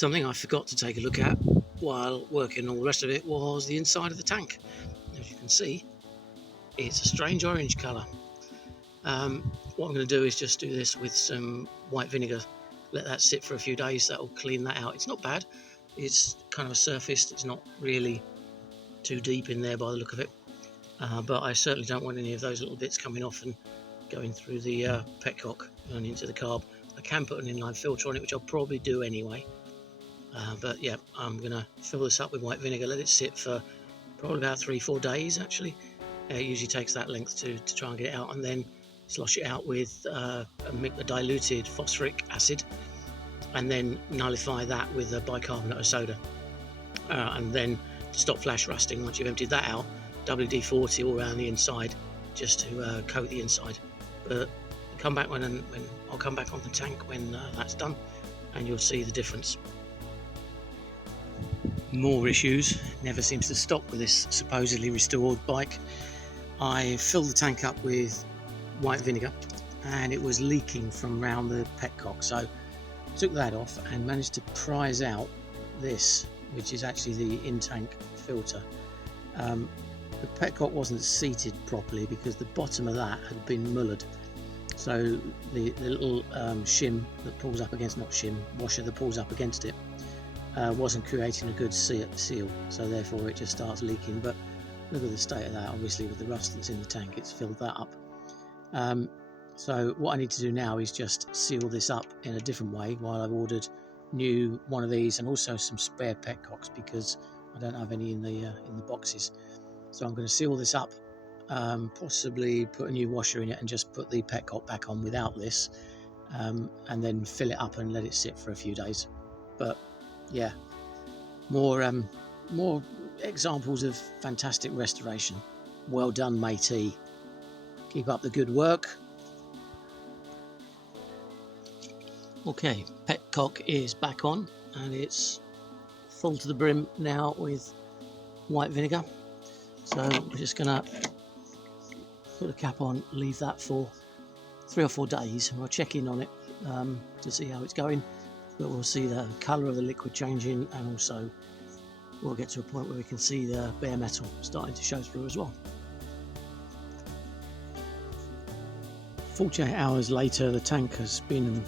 Something I forgot to take a look at while working all the rest of it was the inside of the tank. As you can see, it's a strange orange colour. What I'm going to do is just do this with some white vinegar, let that sit for a few days. That will clean that out. It's not bad, it's kind of surfaced, it's not really too deep in there by the look of it, but I certainly don't want any of those little bits coming off and going through the petcock and into the carb. I can put an inline filter on it, which I'll probably do anyway. But yeah, I'm going to fill this up with white vinegar, let it sit for probably about 3-4 days actually. It usually takes that length to try and get it out, and then slosh it out with a diluted phosphoric acid, and then nullify that with a bicarbonate of soda. And then to stop flash rusting, once you've emptied that out, WD-40 all around the inside just to coat the inside. But come back when I'll come back on the tank when that's done, and you'll see the difference. More issues, never seems to stop with this supposedly restored bike. I filled the tank up with white vinegar and it was leaking from round the petcock, so took that off and managed to prise out this, which is actually the in-tank filter. The petcock wasn't seated properly because the bottom of that had been mullered, so the little shim that pulls up against, not shim, washer that pulls up against it wasn't creating a good seal, so therefore it just starts leaking. But look at the state of that. Obviously with the rust that's in the tank, it's filled that up. So what I need to do now is just seal this up in a different way, while I've ordered new one of these and also some spare petcocks because I don't have any in the boxes. So I'm going to seal this up, possibly put a new washer in it and just put the petcock back on without this, and then fill it up and let it sit for a few days. But yeah, more examples of fantastic restoration. Well done, matey. Keep up the good work. Okay, petcock is back on and it's full to the brim now with white vinegar. So we're just gonna put the cap on, leave that for 3 or 4 days, and we'll check in on it to see how it's going. But we'll see the colour of the liquid changing, and also we'll get to a point where we can see the bare metal starting to show through as well. 48 hours later, the tank has been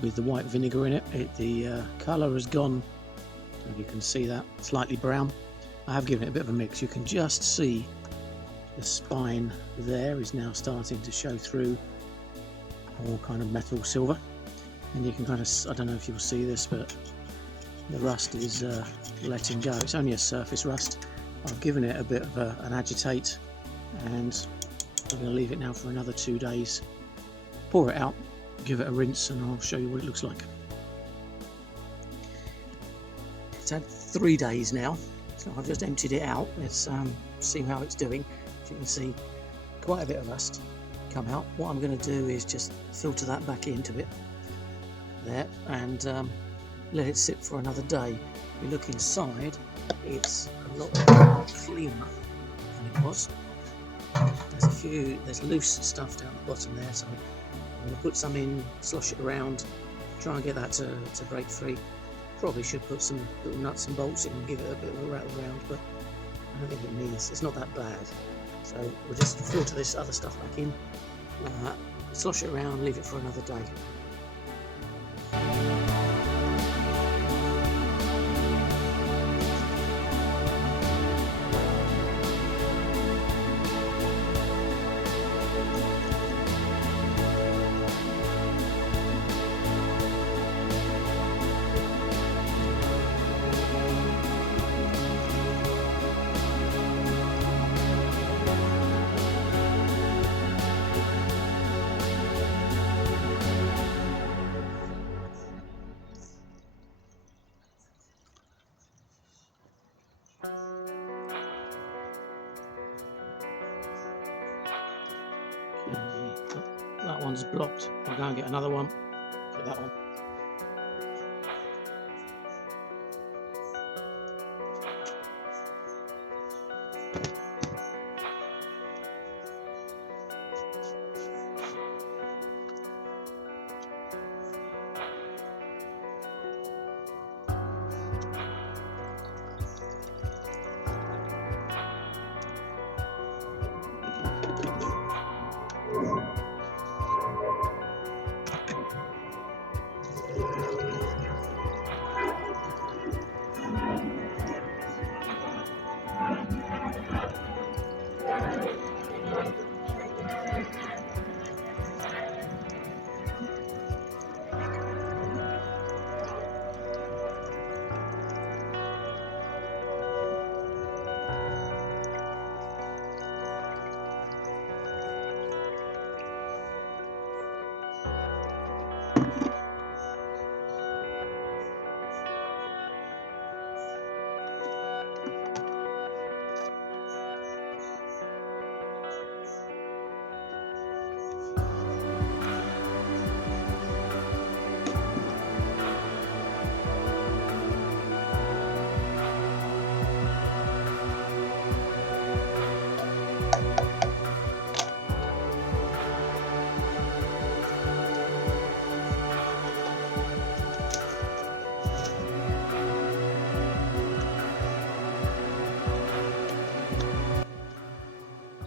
with the white vinegar in it. The colour has gone, and you can see that, slightly brown. I have given it a bit of a mix. You can just see the spine there is now starting to show through all kind of metal silver, and you can kind of, I don't know if you'll see this, but the rust is letting go. It's only a surface rust. I've given it a bit of an agitate, and I'm going to leave it now for another 2 days. Pour it out, give it a rinse, and I'll show you what it looks like. It's had 3 days now, so I've just emptied it out. Let's see how it's doing. As you can see, quite a bit of rust come out. What I'm going to do is just filter that back into it there and let it sit for another day. If you look inside, it's a lot cleaner than it was. There's loose stuff down the bottom there, so I'm going to put some in, slosh it around, try and get that to break free. Probably should put some little nuts and bolts in and give it a bit of a rattle around, but I don't think it needs. It's not that bad. So we'll just filter this other stuff back in, slosh it around, leave it for another day. That one's blocked. I'll go and get another one. Put that on.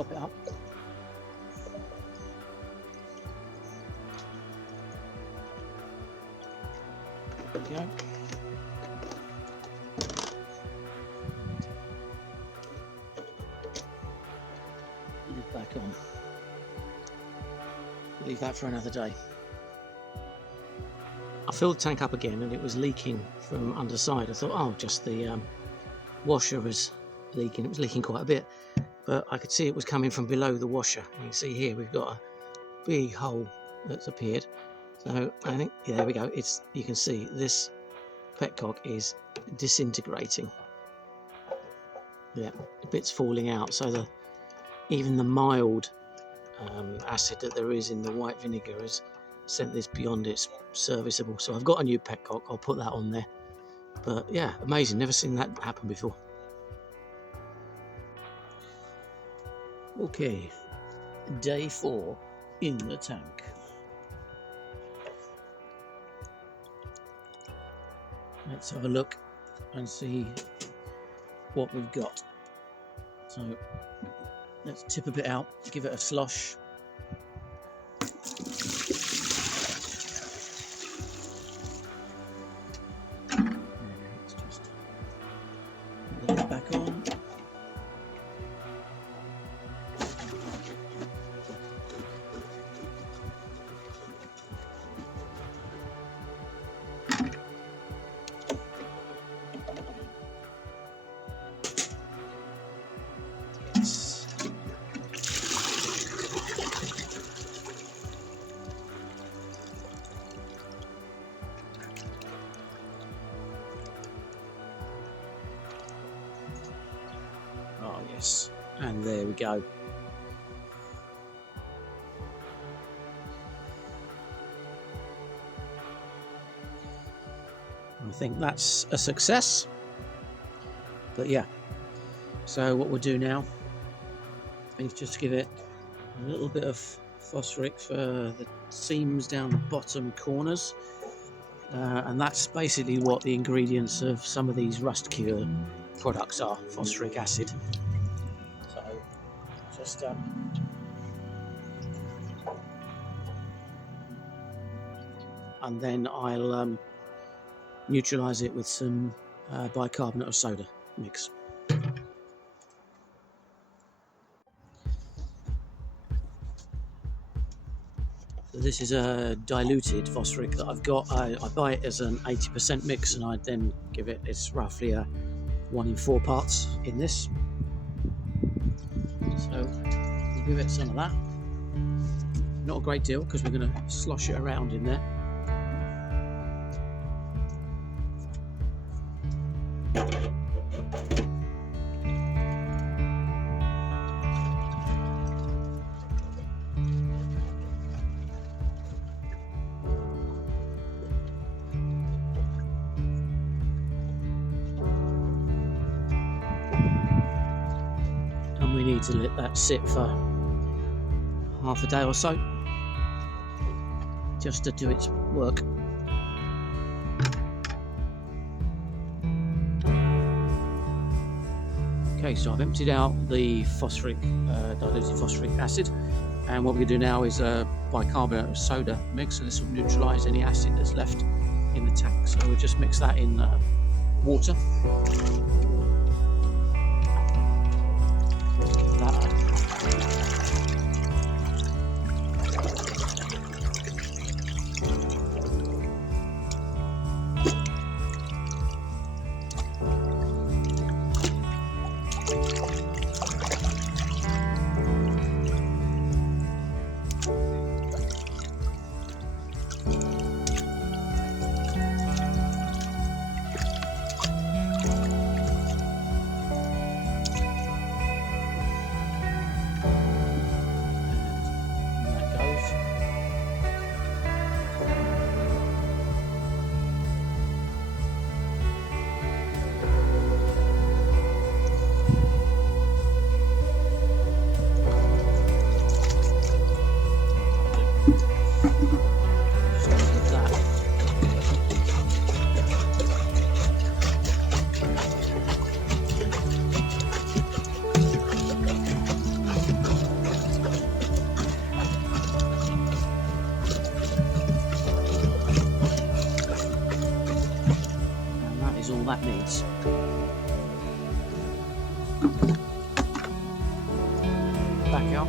top it up. There we go. Lid back on. Leave that for another day. I filled the tank up again and it was leaking from underside. I thought, oh, just the washer was leaking. It was leaking quite a bit, but I could see it was coming from below the washer. You can see here we've got a big hole that's appeared. So I think, yeah, there we go. You can see this petcock is disintegrating. Yeah, the bit's falling out. So even the mild acid that there is in the white vinegar has sent this beyond its serviceable. So I've got a new petcock. I'll put that on there. But yeah, amazing. Never seen that happen before. Okay, day 4 in the tank. Let's have a look and see what we've got. So let's tip a bit out, give it a slosh. Let's just put the lid back on. Oh yes, and there we go. I think that's a success. But yeah, so what we'll do now is just give it a little bit of phosphoric for the seams down the bottom corners, and that's basically what the ingredients of some of these rust cure products are: phosphoric acid. So just and then I'll neutralize it with some bicarbonate of soda mix. So this is a diluted phosphoric that I've got. I buy it as an 80% mix, and I then give it, it's roughly a 1 in 4 parts in this. So we'll give it some of that. Not a great deal because we're going to slosh it around in there. We need to let that sit for half a day or so just to do its work. Okay, so I've emptied out the phosphoric, diluted phosphoric acid, and what we're going to do now is a bicarbonate of soda mix, so this will neutralise any acid that's left in the tank. So we'll just mix that in water. that needs. Back up.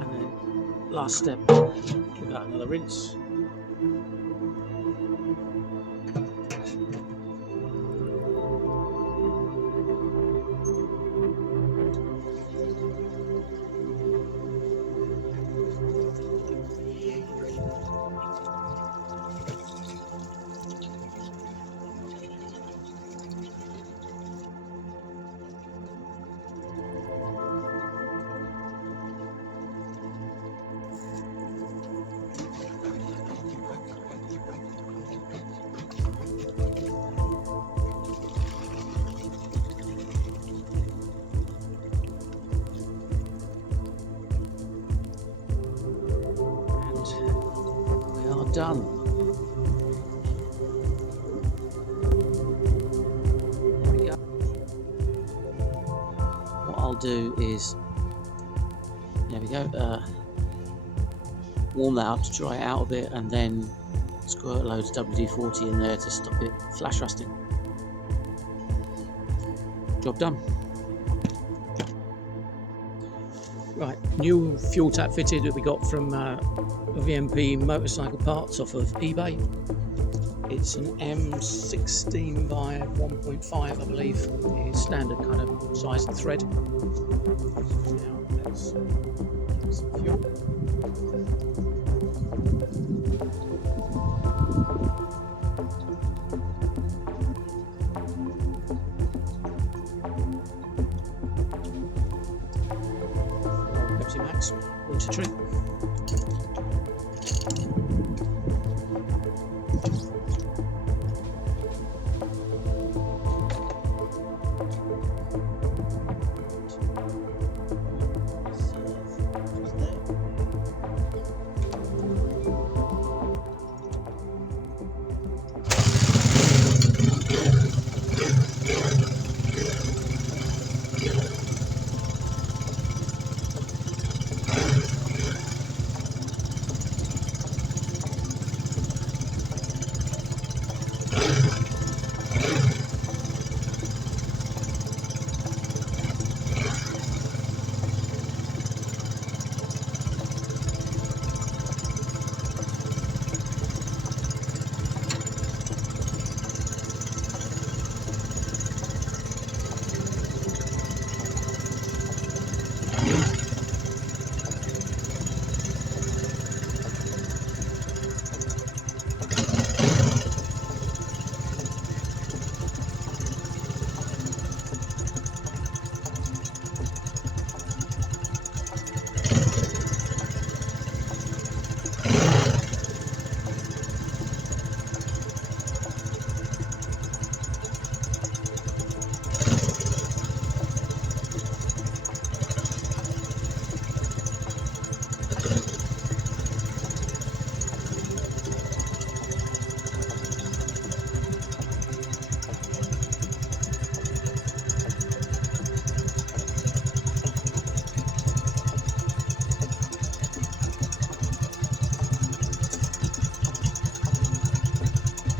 And then last step, give that another rinse. Done. There we go. What I'll do is, there we go, warm that up to dry it out a bit, and then squirt loads of WD-40 in there to stop it flash rusting. Job done. Right, new fuel tap fitted that we got from VMP Motorcycle Parts off of eBay. It's an M16 by 1.5, I believe, is standard kind of size and thread. Now let's give some fuel. Pepsi Max water treat.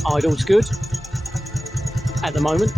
Idle's good at the moment.